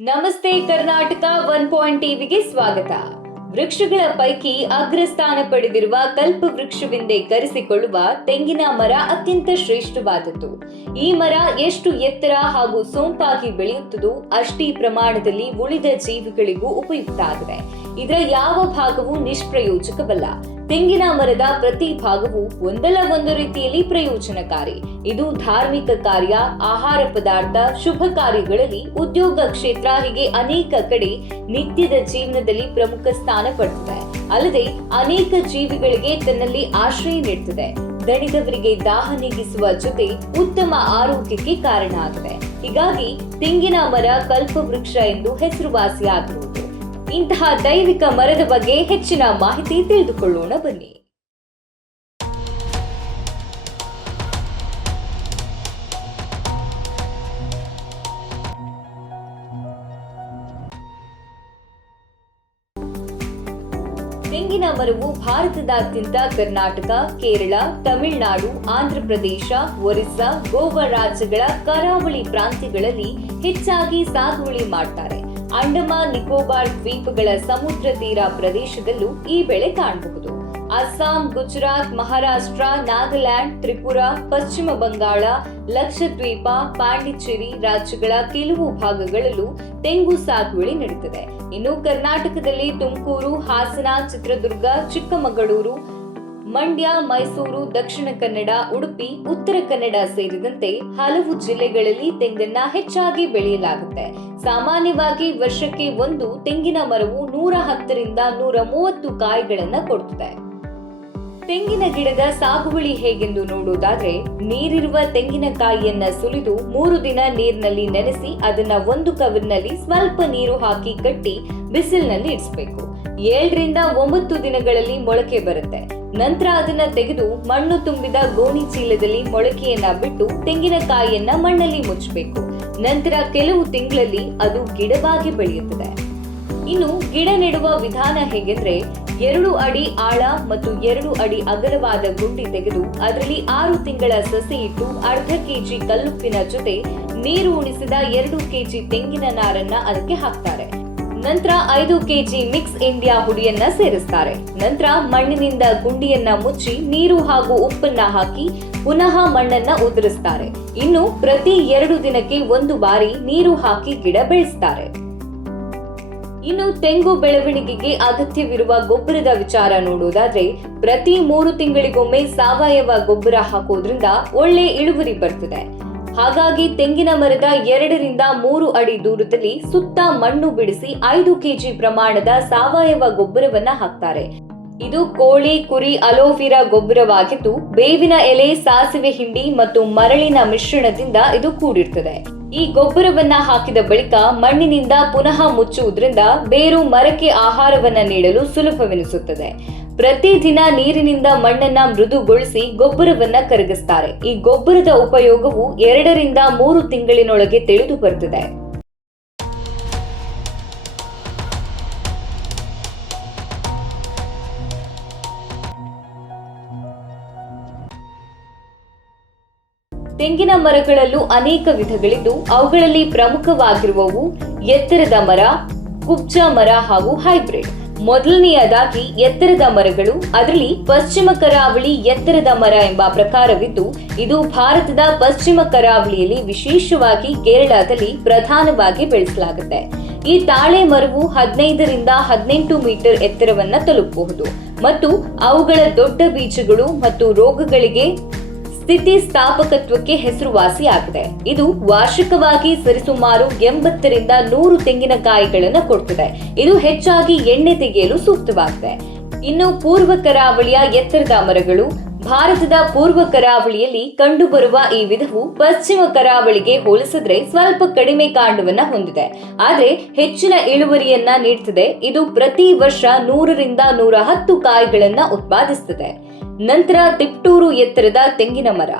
ನಮಸ್ತೆ Karnataka one point ಟಿವಿಗೆ ಸ್ವಾಗತ. ವೃಕ್ಷಗಳ ಪೈಕಿ ಅಗ್ರಸ್ಥಾನ ಪಡೆದಿರುವ ಕಲ್ಪ ವೃಕ್ಷವೆಂದೇ ಕರೆಸಿಕೊಳ್ಳುವ ತೆಂಗಿನ ಮರ ಅತ್ಯಂತ ಶ್ರೇಷ್ಠವಾದದ್ದು. ಈ ಮರ ಎಷ್ಟು ಎತ್ತರ ಹಾಗೂ ಸೋಂಪಾಗಿ ಬೆಳೆಯುತ್ತದೋ ಅಷ್ಟೇ ಪ್ರಮಾಣದಲ್ಲಿ ಉಳಿದ ಜೀವಿಗಳಿಗೂ ಉಪಯುಕ್ತ ಆಗಿದೆ. ಇದರ ಯಾವ ಭಾಗವೂ ನಿಷ್ಪ್ರಯೋಜಕವಲ್ಲ. ತೆಂಗಿನ ಮರದ ಪ್ರತಿ ಭಾಗವು ಒಂದಲ್ಲ ಒಂದು ರೀತಿಯಲ್ಲಿ ಪ್ರಯೋಜನಕಾರಿ. ಇದು ಧಾರ್ಮಿಕ ಕಾರ್ಯ, ಆಹಾರ ಪದಾರ್ಥ, ಶುಭ ಕಾರ್ಯಗಳಲ್ಲಿ ಉದ್ಯೋಗ ಕ್ಷೇತ್ರ ಹೀಗೆ ಅನೇಕ ಕಡೆ ನಿತ್ಯದ ಜೀವನದಲ್ಲಿ ಪ್ರಮುಖ ಸ್ಥಾನ ಪಡೆದಿದೆ ಅಲ್ಲದೆ ಅನೇಕ ಜೀವಿಗಳಿಗೆ ತನ್ನಲ್ಲಿ ಆಶ್ರಯ ನೀಡುತ್ತದೆ ದಣಿದವರಿಗೆ ದಾಹ ನೀಗಿಸುವ ಜೊತೆ ಉತ್ತಮ ಆರೋಗ್ಯಕ್ಕೆ ಕಾರಣ ಆಗಿದೆ ಹೀಗಾಗಿ ತೆಂಗಿನ ಮರ ಕಲ್ಪವೃಕ್ಷ ಎಂದು ಹೆಸರುವಾಸಿಯಾಗಿರುವುದು ಇಂತಹ ದೈವಿಕ ಮರದ ಬಗ್ಗೆ ಹೆಚ್ಚಿನ ಮಾಹಿತಿ ತಿಳಿದುಕೊಳ್ಳೋಣ ಬನ್ನಿ. ತೆಂಗಿನ ಮರವು ಭಾರತದಾದ್ಯಂತ ಕರ್ನಾಟಕ, ಕೇರಳ, ತಮಿಳುನಾಡು, ಆಂಧ್ರಪ್ರದೇಶ, ಒರಿಸ್ಸಾ, ಗೋವಾ ರಾಜ್ಯಗಳ ಕರಾವಳಿ ಪ್ರಾಂತ್ಯಗಳಲ್ಲಿ ಹೆಚ್ಚಾಗಿ ಸಾಗುವಳಿ ಮಾಡ್ತಾರೆ. ಅಂಡಮಾನ್ ನಿಕೋಬಾರ್ ದ್ವೀಪಗಳ ಸಮುದ್ರ ತೀರ ಪ್ರದೇಶದಲ್ಲೂ ಈ ಬೆಳೆ ಕಾಣಬಹುದು. ಅಸ್ಸಾಂ, ಗುಜರಾತ್, ಮಹಾರಾಷ್ಟ್ರ, ನಾಗಾಲ್ಯಾಂಡ್, ತ್ರಿಪುರಾ, ಪಶ್ಚಿಮ ಬಂಗಾಳ, ಲಕ್ಷದ್ವೀಪ, ಪಾಂಡಿಚೇರಿ ರಾಜ್ಯಗಳ ಕೆಲವು ಭಾಗಗಳಲ್ಲೂ ತೆಂಗು ಸಾಗುವಳಿ ನಡೆಯುತ್ತದೆ ಇನ್ನು ಕರ್ನಾಟಕದಲ್ಲಿ ತುಮಕೂರು, ಹಾಸನ, ಚಿತ್ರದುರ್ಗ, ಚಿಕ್ಕಮಗಳೂರು ಮಂಡ್ಯ, ಮೈಸೂರು, ದಕ್ಷಿಣ ಕನ್ನಡ, ಉಡುಪಿ, ಉತ್ತರ ಕನ್ನಡ ಸೇರಿದಂತೆ ಹಲವು ಜಿಲ್ಲೆಗಳಲ್ಲಿ ತೆಂಗನ್ನ ಹೆಚ್ಚಾಗಿ ಬೆಳೆಯಲಾಗುತ್ತೆ. ಸಾಮಾನ್ಯವಾಗಿ ವರ್ಷಕ್ಕೆ ಒಂದು ತೆಂಗಿನ ಮರವು ನೂರ ಹತ್ತರಿಂದ ನೂರ ಮೂವತ್ತು ಕಾಯಿಗಳನ್ನ ಕೊಡುತ್ತದೆ ತೆಂಗಿನ ಗಿಡದ ಸಾಗುವಳಿ ಹೇಗೆಂದು ನೋಡುವುದಾದ್ರೆ ನೀರಿರುವ ತೆಂಗಿನಕಾಯಿಯನ್ನ ಸುಲಿದು ಮೂರು ದಿನ ನೀರಿನಲ್ಲಿ ನೆನೆಸಿ ಅದನ್ನ ಒಂದು ಕವರ್ನಲ್ಲಿ ಸ್ವಲ್ಪ ನೀರು ಹಾಕಿ ಕಟ್ಟಿ ಬಿಸಿಲಿನಲ್ಲಿ ಇಡಿಸಬೇಕು. ಏಳರಿಂದ ಒಂಬತ್ತು ದಿನಗಳಲ್ಲಿ ಮೊಳಕೆ ಬರುತ್ತೆ. ನಂತರ ಅದನ್ನ ತೆಗೆದು ಮಣ್ಣು ತುಂಬಿದ ಗೋಣಿ ಚೀಲದಲ್ಲಿ ಮೊಳಕೆಯನ್ನ ಬಿಟ್ಟು ತೆಂಗಿನಕಾಯಿಯನ್ನ ಮಣ್ಣಲ್ಲಿ ಮುಚ್ಚಬೇಕು. ನಂತರ ಕೆಲವು ತಿಂಗಳಲ್ಲಿ ಅದು ಗಿಡವಾಗಿ ಬೆಳೆಯುತ್ತದೆ. ಇನ್ನು ಗಿಡ ನೆಡುವ ವಿಧಾನ ಹೇಗೆಂದ್ರೆ ಎರಡು ಅಡಿ ಆಳ ಮತ್ತು ಎರಡು ಅಡಿ ಅಗಲವಾದ ಗುಂಡಿ ತೆಗೆದು ಅದರಲ್ಲಿ ಆರು ತಿಂಗಳ ಸಸಿ ಇಟ್ಟು ಅರ್ಧ ಕೆಜಿ ಕಲ್ಲುಪ್ಪಿನ ಜೊತೆ ನೀರು ಉಣಿಸಿದ ಎರಡು ಕೆಜಿ ತೆಂಗಿನ ನಾರನ್ನ ಅದಕ್ಕೆ ಹಾಕ್ತಾರೆ. ನಂತರ ಐದು ಕೆಜಿ ಮಿಕ್ಸ್ ಇಂಡಿಯಾ ಹುಡಿಯನ್ನ ಸೇರಿಸ್ತಾರೆ. ನಂತರ ಮಣ್ಣಿನಿಂದ ಗುಂಡಿಯನ್ನ ಮುಚ್ಚಿ ನೀರು ಹಾಗೂ ಉಪ್ಪನ್ನ ಹಾಕಿ ಪುನಃ ಮಣ್ಣನ್ನ ಉದುರಿಸ್ತಾರೆ. ಇನ್ನು ಪ್ರತಿ ಎರಡು ದಿನಕ್ಕೆ ಒಂದು ಬಾರಿ ನೀರು ಹಾಕಿ ಗಿಡ ಬೆಳೆಸ್ತಾರೆ. ಇನ್ನು ತೆಂಗು ಬೆಳವಣಿಗೆಗೆ ಅಗತ್ಯವಿರುವ ಗೊಬ್ಬರದ ವಿಚಾರ ನೋಡುವುದಾದ್ರೆ, ಪ್ರತಿ ಮೂರು ತಿಂಗಳಿಗೊಮ್ಮೆ ಸಾವಯವ ಗೊಬ್ಬರ ಹಾಕೋದ್ರಿಂದ ಒಳ್ಳೆ ಇಳುವರಿ ಬರ್ತದೆ. ಹಾಗಾಗಿ ತೆಂಗಿನ ಮರದ ಎರಡರಿಂದ ಮೂರು ಅಡಿ ದೂರದಲ್ಲಿ ಸುತ್ತ ಮಣ್ಣು ಬಿಡಿಸಿ ಐದು ಕೆಜಿ ಪ್ರಮಾಣದ ಸಾವಯವ ಗೊಬ್ಬರವನ್ನ ಹಾಕ್ತಾರೆ. ಇದು ಕೋಳಿ, ಕುರಿ, ಅಲೋವಿರಾ ಗೊಬ್ಬರವಾಗಿದ್ದು, ಬೇವಿನ ಎಲೆ, ಸಾಸಿವೆ ಹಿಂಡಿ ಮತ್ತು ಮರಳಿನ ಮಿಶ್ರಣದಿಂದ ಇದು ಕೂಡಿರ್ತದೆ. ಈ ಗೊಬ್ಬರವನ್ನ ಹಾಕಿದ ಬಳಿಕ ಮಣ್ಣಿನಿಂದ ಪುನಃ ಮುಚ್ಚುವುದರಿಂದ ಬೇರು ಮರಕ್ಕೆ ಆಹಾರವನ್ನ ನೀಡಲು ಸುಲಭವೆನಿಸುತ್ತದೆ. ಪ್ರತಿದಿನ ನೀರಿನಿಂದ ಮಣ್ಣನ್ನ ಮೃದುಗೊಳಿಸಿ ಗೊಬ್ಬರವನ್ನ ಕರಗಿಸ್ತಾರೆ. ಈ ಗೊಬ್ಬರದ ಉಪಯೋಗವು ಎರಡರಿಂದ ಮೂರು ತಿಂಗಳಿನೊಳಗೆ ತಿಳಿದು ಬರುತ್ತದೆ. ತೆಂಗಿನ ಮರಗಳಲ್ಲೂ ಅನೇಕ ವಿಧಗಳಿದ್ದು, ಅವುಗಳಲ್ಲಿ ಪ್ರಮುಖವಾಗಿರುವವು ಎತ್ತರದ ಮರ, ಕುಬ್ಜ ಮರ ಹಾಗೂ ಹೈಬ್ರಿಡ್. ಮೊದಲನೆಯದಾಗಿ ಎತ್ತರದ ಮರಗಳು, ಅದರಲ್ಲಿ ಪಶ್ಚಿಮ ಕರಾವಳಿ ಎತ್ತರದ ಮರ ಎಂಬ ಪ್ರಕಾರವಿದ್ದು, ಇದು ಭಾರತದ ಪಶ್ಚಿಮ ಕರಾವಳಿಯಲ್ಲಿ ವಿಶೇಷವಾಗಿ ಕೇರಳದಲ್ಲಿ ಪ್ರಧಾನವಾಗಿ ಬೆಳೆಸಲಾಗುತ್ತೆ. ಈ ತಾಳೆ ಮರವು ಹದಿನೈದರಿಂದ ಹದಿನೆಂಟು ಮೀಟರ್ ಎತ್ತರವನ್ನ ತಲುಪಬಹುದು. ಮತ್ತು ಅವುಗಳ ದೊಡ್ಡ ಬೀಜಗಳು ಮತ್ತು ರೋಗಗಳಿಗೆ ಸ್ಥಿತಿಸ್ಥಾಪಕತ್ವಕ್ಕೆ ಹೆಸರುವಾಸಿಯಾಗಿದೆ ಇದು ವಾರ್ಷಿಕವಾಗಿ ಸರಿಸುಮಾರು ಎಂಬತ್ತರಿಂದ ನೂರು ತೆಂಗಿನಕಾಯಿಗಳನ್ನು ಕೊಡ್ತದೆ. ಇದು ಹೆಚ್ಚಾಗಿ ಎಣ್ಣೆ ತೆಗೆಯಲು ಸೂಕ್ತವಾಗಿದೆ. ಇನ್ನು ಪೂರ್ವ ಕರಾವಳಿಯ ಎತ್ತರದ ಮರಗಳು, ಭಾರತದ ಪೂರ್ವ ಕರಾವಳಿಯಲ್ಲಿ ಕಂಡುಬರುವ ಈ ವಿಧವು ಪಶ್ಚಿಮ ಕರಾವಳಿಗೆ ಹೋಲಿಸಿದ್ರೆ ಸ್ವಲ್ಪ ಕಡಿಮೆ ಕಾಂಡವನ್ನ ಹೊಂದಿದೆ. ಆದರೆ ಹೆಚ್ಚಿನ ಇಳುವರಿಯನ್ನ ನೀಡುತ್ತದೆ ಇದು ಪ್ರತಿ ವರ್ಷ ನೂರರಿಂದ ನೂರ ಹತ್ತು ಕಾಯಿಗಳನ್ನ ಉತ್ಪಾದಿಸುತ್ತದೆ ನಂತರ ತಿಪ್ಟೂರು ಎತ್ತರದ ತೆಂಗಿನ ಮರ.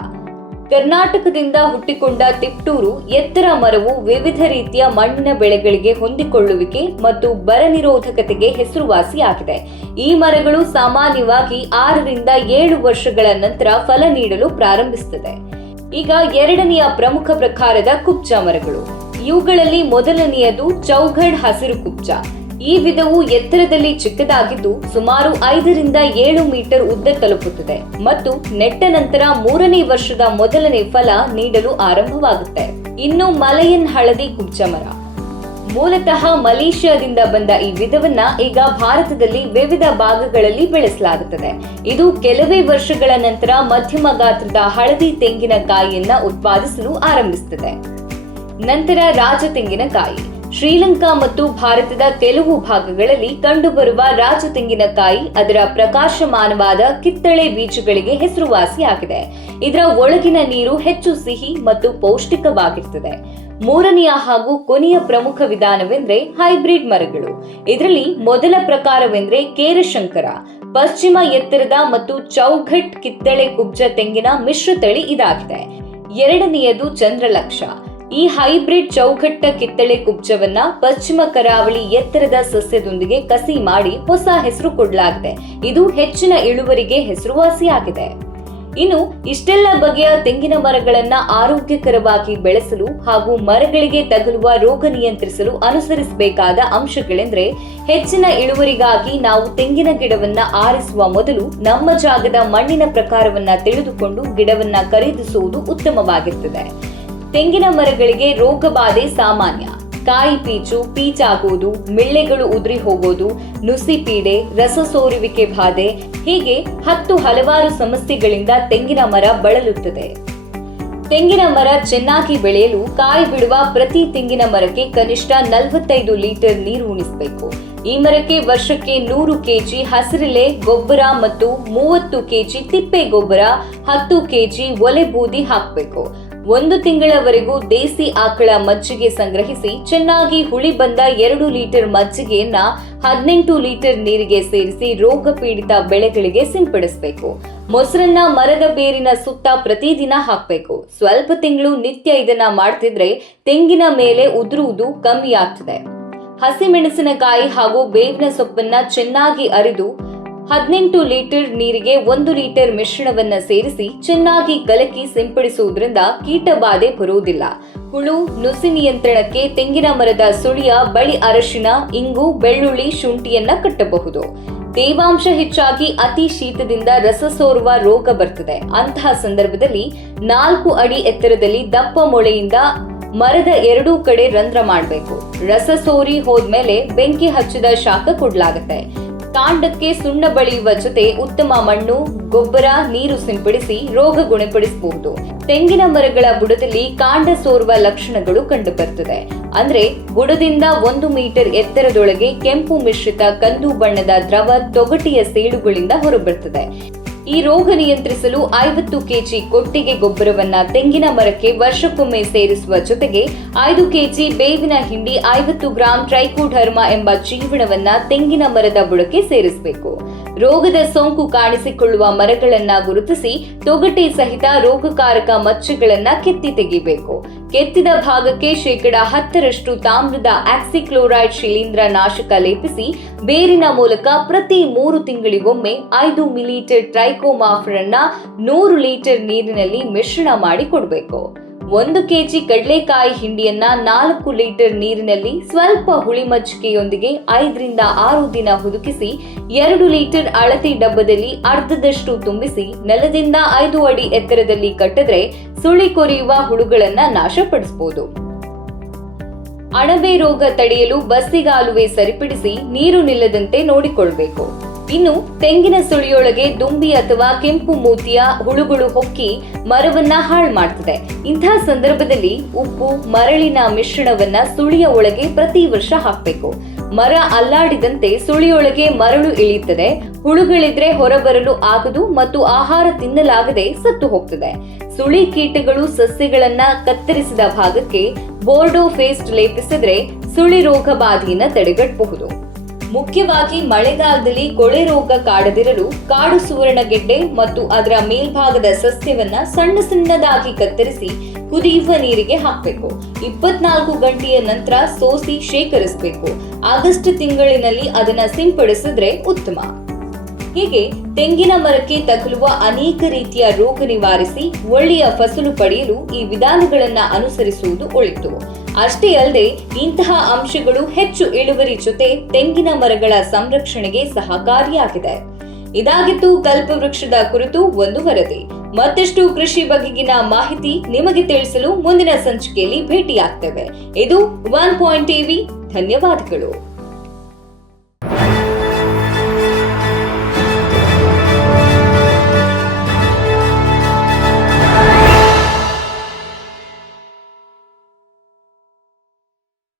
ಕರ್ನಾಟಕದಿಂದ ಹುಟ್ಟಿಕೊಂಡ ತಿಪ್ಟೂರು ಎತ್ತರ ಮರವು ವಿವಿಧ ರೀತಿಯ ಮಣ್ಣಿನ ಬೆಳೆಗಳಿಗೆ ಹೊಂದಿಕೊಳ್ಳುವಿಕೆ ಮತ್ತು ಬರ ನಿರೋಧಕತೆಗೆ ಹೆಸರುವಾಸಿಯಾಗಿದೆ. ಈ ಮರಗಳು ಸಾಮಾನ್ಯವಾಗಿ ಆರರಿಂದ ಏಳು ವರ್ಷಗಳ ನಂತರ ಫಲ ನೀಡಲು ಪ್ರಾರಂಭಿಸುತ್ತದೆ. ಈಗ ಎರಡನೆಯ ಪ್ರಮುಖ ಪ್ರಕಾರದ ಕುಬ್ಜ ಮರಗಳು. ಇವುಗಳಲ್ಲಿ ಮೊದಲನೆಯದು ಚೌಘಡ್ ಹಸಿರು ಕುಬ್ಜ. ಈ ವಿಧವು ಎತ್ತರದಲ್ಲಿ ಚಿಕ್ಕದಾಗಿದ್ದು ಸುಮಾರು ಐದರಿಂದ ಏಳು ಮೀಟರ್ ಉದ್ದ ತಲುಪುತ್ತದೆ ಮತ್ತು ನೆಟ್ಟ ನಂತರ ಮೂರನೇ ವರ್ಷದ ಮೊದಲನೇ ಫಲ ನೀಡಲು ಆರಂಭವಾಗುತ್ತೆ. ಇನ್ನು ಮಲಯನ್ ಹಳದಿ ಕುಬ್ಜ ಮರ ಮೂಲತಃ ಮಲೇಷ್ಯಾದಿಂದ ಬಂದ ಈ ವಿಧವನ್ನ ಈಗ ಭಾರತದಲ್ಲಿ ವಿವಿಧ ಭಾಗಗಳಲ್ಲಿ ಬೆಳೆಸಲಾಗುತ್ತದೆ. ಇದು ಕೆಲವೇ ವರ್ಷಗಳ ನಂತರ ಮಧ್ಯಮ ಗಾತ್ರದ ಹಳದಿ ತೆಂಗಿನಕಾಯಿಯನ್ನ ಉತ್ಪಾದಿಸಲು ಆರಂಭಿಸುತ್ತದೆ. ನಂತರ ರಾಜ ತೆಂಗಿನಕಾಯಿ ಶ್ರೀಲಂಕಾ ಮತ್ತು ಭಾರತದ ಕೆಲವು ಭಾಗಗಳಲ್ಲಿ ಕಂಡುಬರುವ ರಾಜ ತೆಂಗಿನಕಾಯಿ ಅದರ ಪ್ರಕಾಶಮಾನವಾದ ಕಿತ್ತಳೆ ಬೀಜಗಳಿಗೆ ಹೆಸರುವಾಸಿಯಾಗಿದೆ. ಇದರ ಒಳಗಿನ ನೀರು ಹೆಚ್ಚು ಸಿಹಿ ಮತ್ತು ಪೌಷ್ಟಿಕವಾಗಿರ್ತದೆ. ಮೂರನೆಯ ಹಾಗೂ ಕೊನೆಯ ಪ್ರಮುಖ ವಿಧಾನವೆಂದರೆ ಹೈಬ್ರಿಡ್ ಮರಗಳು. ಇದರಲ್ಲಿ ಮೊದಲ ಪ್ರಕಾರವೆಂದರೆ ಕೇರಶಂಕರ. ಪಶ್ಚಿಮ ಎತ್ತರದ ಮತ್ತು ಚೌಘಟ್ ಕಿತ್ತಳೆ ಕುಬ್ಜ ತೆಂಗಿನ ಮಿಶ್ರ ತಳಿ ಇದಾಗಿದೆ. ಎರಡನೆಯದು ಚಂದ್ರಲಕ್ಷ. ಈ ಹೈಬ್ರಿಡ್ ಚೌಕಟ್ಟ ಕಿತ್ತಳೆ ಕುಬ್ಜವನ್ನ ಪಶ್ಚಿಮ ಕರಾವಳಿ ಎತ್ತರದ ಸಸ್ಯದೊಂದಿಗೆ ಕಸಿ ಮಾಡಿ ಹೊಸ ಹೆಸರು ಕೊಡಲಾಗಿದೆ. ಇದು ಹೆಚ್ಚಿನ ಇಳುವರಿಗೆ ಹೆಸರುವಾಸಿಯಾಗಿದೆ. ಇನ್ನು ಇಷ್ಟೆಲ್ಲ ಬಗೆಯ ತೆಂಗಿನ ಮರಗಳನ್ನ ಆರೋಗ್ಯಕರವಾಗಿ ಬೆಳೆಸಲು ಹಾಗೂ ಮರಗಳಿಗೆ ತಗುಲುವ ರೋಗ ನಿಯಂತ್ರಿಸಲು ಅನುಸರಿಸಬೇಕಾದ ಅಂಶಗಳೆಂದರೆ ಹೆಚ್ಚಿನ ಇಳುವರಿಗಾಗಿ ನಾವು ತೆಂಗಿನ ಗಿಡವನ್ನ ಆರಿಸುವ ಮೊದಲು ನಮ್ಮ ಜಾಗದ ಮಣ್ಣಿನ ಪ್ರಕಾರವನ್ನ ತಿಳಿದುಕೊಂಡು ಗಿಡವನ್ನ ಖರೀದಿಸುವುದು ಉತ್ತಮವಾಗಿರುತ್ತದೆ ತೆಂಗಿನ ಮರಗಳಿಗೆ ರೋಗ ಬಾಧೆ ಸಾಮಾನ್ಯ. ಕಾಯಿ ಪೀಚು ಪೀಚಾಗುವುದು ಮಿಳ್ಳೆಗಳು ಉದುರಿ ಹೋಗೋದು, ನುಸಿ ಪೀಡೆ, ರಸ ಸೋರುವಿಕೆ ಬಾಧೆ, ಹೀಗೆ ಹತ್ತು ಹಲವಾರು ಸಮಸ್ಯೆಗಳಿಂದ ತೆಂಗಿನ ಮರ ಬಳಲುತ್ತದೆ. ತೆಂಗಿನ ಮರ ಚೆನ್ನಾಗಿ ಬೆಳೆಯಲು ಕಾಯಿ ಬಿಡುವ ಪ್ರತಿ ತೆಂಗಿನ ಮರಕ್ಕೆ ಕನಿಷ್ಠ ನಲವತ್ತೈದು ಲೀಟರ್ ನೀರು ಉಣಿಸಬೇಕು. ಈ ಮರಕ್ಕೆ ವರ್ಷಕ್ಕೆ ನೂರು ಕೆಜಿ ಹಸಿರಿಲೆ, ಗೊಬ್ಬರ ಮತ್ತು ಮೂವತ್ತು ಕೆಜಿ ತಿಪ್ಪೆ ಗೊಬ್ಬರ, ಹತ್ತು ಕೆಜಿ ಒಲೆ ಬೂದಿ ಹಾಕಬೇಕು. ಒಂದು ತಿಂಗಳವರೆಗೂ ದೇಸಿ ಆಕಳ ಮಜ್ಜಿಗೆ ಸಂಗ್ರಹಿಸಿ ಚೆನ್ನಾಗಿ ಹುಳಿ ಬಂದ ಎರಡು ಲೀಟರ್ ಮಜ್ಜಿಗೆಯನ್ನ ಹದಿನೆಂಟು ಲೀಟರ್ ನೀರಿಗೆ ಸೇರಿಸಿ ರೋಗ ಪೀಡಿತ ಬೆಳೆಗಳಿಗೆ ಸಿಂಪಡಿಸಬೇಕು. ಮೊಸರನ್ನ ಮರದ ಬೇರಿನ ಸುತ್ತ ಪ್ರತಿದಿನ ಹಾಕಬೇಕು. ಸ್ವಲ್ಪ ತಿಂಗಳು ನಿತ್ಯ ಇದನ್ನ ಮಾಡ್ತಿದ್ರೆ ತೆಂಗಿನ ಮೇಲೆ ಉದುರುವುದು ಕಮ್ಮಿ ಆಗ್ತದೆ. ಹಸಿಮೆಣಸಿನಕಾಯಿ ಹಾಗೂ ಬೇವಿನ ಸೊಪ್ಪನ್ನ ಚೆನ್ನಾಗಿ ಅರಿದು ಹದಿನೆಂಟು ಲೀಟರ್ ನೀರಿಗೆ ಒಂದು ಲೀಟರ್ ಮಿಶ್ರಣವನ್ನ ಸೇರಿಸಿ ಚೆನ್ನಾಗಿ ಕಲಕಿ ಸಿಂಪಡಿಸುವುದರಿಂದ ಕೀಟಬಾಧೆ ಬರುವುದಿಲ್ಲ. ಹುಳು, ನುಸಿ ನಿಯಂತ್ರಣಕ್ಕೆ ತೆಂಗಿನ ಮರದ ಸುಳಿಯ ಬಳಿ ಅರಶಿನ, ಇಂಗು, ಬೆಳ್ಳುಳ್ಳಿ ಶುಂಠಿಯನ್ನ ಕಟ್ಟಬಹುದು. ತೇವಾಂಶ ಹೆಚ್ಚಾಗಿ ಅತಿ ಶೀತದಿಂದ ರಸ ಸೋರುವ ರೋಗ ಬರ್ತದೆ. ಅಂತಹ ಸಂದರ್ಭದಲ್ಲಿ ನಾಲ್ಕು ಅಡಿ ಎತ್ತರದಲ್ಲಿ ದಪ್ಪ ಮೊಳೆಯಿಂದ ಮರದ ಎರಡೂ ಕಡೆ ರಂಧ್ರ ಮಾಡಬೇಕು. ರಸ ಸೋರಿ ಹೋದ್ಮೇಲೆ ಬೆಂಕಿ ಹಚ್ಚಿದ ಶಾಖ ಕೊಡ್ಲಾಗತ್ತೆ. ಕಾಂಡಕ್ಕೆ ಸುಣ್ಣ ಬಳಿಯುವ ಜೊತೆ ಉತ್ತಮ ಮಣ್ಣು, ಗೊಬ್ಬರ, ನೀರು ಸಿಂಪಡಿಸಿ ರೋಗ ಗುಣಪಡಿಸಬಹುದು. ತೆಂಗಿನ ಮರಗಳ ಬುಡದಲ್ಲಿ ಕಾಂಡ ಸೋರುವ ಲಕ್ಷಣಗಳು ಕಂಡುಬರುತ್ತದೆ ಅಂದ್ರೆ ಬುಡದಿಂದ ಒಂದು ಮೀಟರ್ ಎತ್ತರದೊಳಗೆ ಕೆಂಪು ಮಿಶ್ರಿತ ಕಂದು ಬಣ್ಣದ ದ್ರವ ತೊಗಟಿಯ ಸೇಡುಗಳಿಂದ ಹೊರಬರುತ್ತದೆ ಈ ರೋಗ ನಿಯಂತ್ರಿಸಲು ಐವತ್ತು ಕೆಜಿ ಕೊಟ್ಟಿಗೆ ಗೊಬ್ಬರವನ್ನ ತೆಂಗಿನ ಮರಕ್ಕೆ ವರ್ಷಕ್ಕೊಮ್ಮೆ ಸೇರಿಸುವ ಜೊತೆಗೆ ಐದು ಕೆಜಿ ಬೇವಿನ ಹಿಂಡಿ ಐವತ್ತು ಗ್ರಾಂ ಟ್ರೈಕೋಡರ್ಮಾ ಎಂಬ ಜೀವಣವನ್ನ ತೆಂಗಿನ ಮರದ ಬುಡಕ್ಕೆ ಸೇರಿಸಬೇಕು. ರೋಗದ ಸೋಂಕು ಕಾಣಿಸಿಕೊಳ್ಳುವ ಮರಗಳನ್ನ ಗುರುತಿಸಿ ತೊಗಟೆ ಸಹಿತ ರೋಗಕಾರಕ ಮಚ್ಚುಗಳನ್ನ ಕೆತ್ತಿ ತೆಗಿಬೇಕು. ಕೆತ್ತಿದ ಭಾಗಕ್ಕೆ ಶೇಕಡ ಹತ್ತರಷ್ಟು ತಾಮ್ರದ ಆಕ್ಸಿಕ್ಲೋರೈಡ್ ಶಿಲೀಂಧ್ರ ನಾಶಕ ಲೇಪಿಸಿ ಬೇರಿನ ಮೂಲಕ ಪ್ರತಿ ಮೂರು ತಿಂಗಳಿಗೊಮ್ಮೆ ಐದು ಮಿಲಿಲೀಟರ್ ಟ್ರೈಕೋಮಾಫ್ರನ್ನ ನೂರು ಲೀಟರ್ ನೀರಿನಲ್ಲಿ ಮಿಶ್ರಣ ಮಾಡಿ ಕೊಡಬೇಕು ಒಂದು ಕೆಜಿ ಕಡಲೆಕಾಯಿ ಹಿಂಡಿಯನ್ನ ನಾಲ್ಕು ಲೀಟರ್ ನೀರಿನಲ್ಲಿ ಸ್ವಲ್ಪ ಹುಳಿ ಮಜ್ಜಿಗೆಯೊಂದಿಗೆ ಐದರಿಂದ ಆರು ದಿನ ಹುದುಕಿಸಿ, ಎರಡು ಲೀಟರ್ ಅಳತೆ ಡಬ್ಬದಲ್ಲಿ ಅರ್ಧದಷ್ಟು ತುಂಬಿಸಿ, ನೆಲದಿಂದ ಐದು ಅಡಿ ಎತ್ತರದಲ್ಲಿ ಕಟ್ಟಿದ್ರೆ ಸುಳಿ ಕೊರೆಯುವ ಹುಳುಗಳನ್ನ ನಾಶಪಡಿಸಬಹುದು ಅಣಬೆ ರೋಗ ತಡೆಯಲು ಬಸ್ಸಿಗಾಲುವೆ ಸರಿಪಡಿಸಿ ನೀರು ನಿಲ್ಲದಂತೆ ನೋಡಿಕೊಳ್ಬೇಕು. ಇನ್ನು ತೆಂಗಿನ ಸುಳಿಯೊಳಗೆ ದುಂಬಿ ಅಥವಾ ಕೆಂಪು ಮೂತಿಯ ಹುಳುಗಳು ಹೊಕ್ಕಿ ಮರವನ್ನ ಹಾಳು ಮಾಡ್ತದೆ. ಇಂತಹ ಸಂದರ್ಭದಲ್ಲಿ ಉಪ್ಪು, ಮರಳಿನ ಮಿಶ್ರಣವನ್ನ ಸುಳಿಯ ಒಳಗೆ ಪ್ರತಿ ವರ್ಷ ಹಾಕಬೇಕು. ಮರ ಅಲ್ಲಾಡಿದಂತೆ ಸುಳಿಯೊಳಗೆ ಮರಳು ಇಳಿಯುತ್ತದೆ. ಹುಳುಗಳಿದ್ರೆ ಹೊರಬರಲು ಆಗದು ಮತ್ತು ಆಹಾರ ತಿನ್ನಲಾಗದೆ ಸತ್ತು ಹೋಗ್ತದೆ. ಸುಳಿ ಕೀಟಗಳು ಸಸ್ಯಗಳನ್ನ ಕತ್ತರಿಸಿದ ಭಾಗಕ್ಕೆ ಬೋರ್ಡೋ ಫೇಸ್ಟ್ ಲೇಪಿಸಿದ್ರೆ ಸುಳಿ ರೋಗ ಬಾಧೆಯನ್ನ ತಡೆಗಟ್ಟಬಹುದು ಮುಖ್ಯವಾಗಿ ಮಳೆಗಾಲದಲ್ಲಿ ಕೊಳೆ ರೋಗ ಕಾಡದಿರಲು ಕಾಡು ಸುವರ್ಣಗೆಡ್ಡೆ ಮತ್ತು ಅದರ ಮೇಲ್ಭಾಗದ ಸಸ್ಯವನ್ನ ಸಣ್ಣ ಸಣ್ಣದಾಗಿ ಕತ್ತರಿಸಿ ಕುದಿಯುವ ನೀರಿಗೆ ಹಾಕಬೇಕು. ಇಪ್ಪತ್ನಾಲ್ಕು ಗಂಟೆಯ ನಂತರ ಸೋಸಿ ಶೇಖರಿಸಬೇಕು. ಆಗಸ್ಟ್ ತಿಂಗಳಿನಲ್ಲಿ ಅದನ್ನ ಸಿಂಪಡಿಸಿದ್ರೆ ಉತ್ತಮ. ಹೀಗೆ ತೆಂಗಿನ ಮರಕ್ಕೆ ತಗುಲುವ ಅನೇಕ ರೀತಿಯ ರೋಗ ನಿವಾರಿಸಿ ಒಳ್ಳೆಯ ಫಸಲು ಪಡೆಯಲು ಈ ವಿಧಾನಗಳನ್ನ ಅನುಸರಿಸುವುದು ಒಳಿತು. ಅಷ್ಟೇ ಅಲ್ಲದೆ ಇಂತಹ ಅಂಶಗಳು ಹೆಚ್ಚು ಇಳುವರಿ ಜೊತೆ ತೆಂಗಿನ ಮರಗಳ ಸಂರಕ್ಷಣೆಗೆ ಸಹಕಾರಿಯಾಗಿದೆ. ಇದಾಗಿತ್ತು ಕಲ್ಪವೃಕ್ಷದ ಕುರಿತು ಒಂದು ವರದಿ. ಮತ್ತಷ್ಟು ಕೃಷಿ ಬಗೆಗಿನ ಮಾಹಿತಿ ನಿಮಗೆ ತಿಳಿಸಲು ಮುಂದಿನ ಸಂಚಿಕೆಯಲ್ಲಿ ಭೇಟಿಯಾಗ್ತೇವೆ. ಇದು ಒನ್ ಪಾಯಿಂಟ್ ಟಿವಿ. ಧನ್ಯವಾದಗಳು.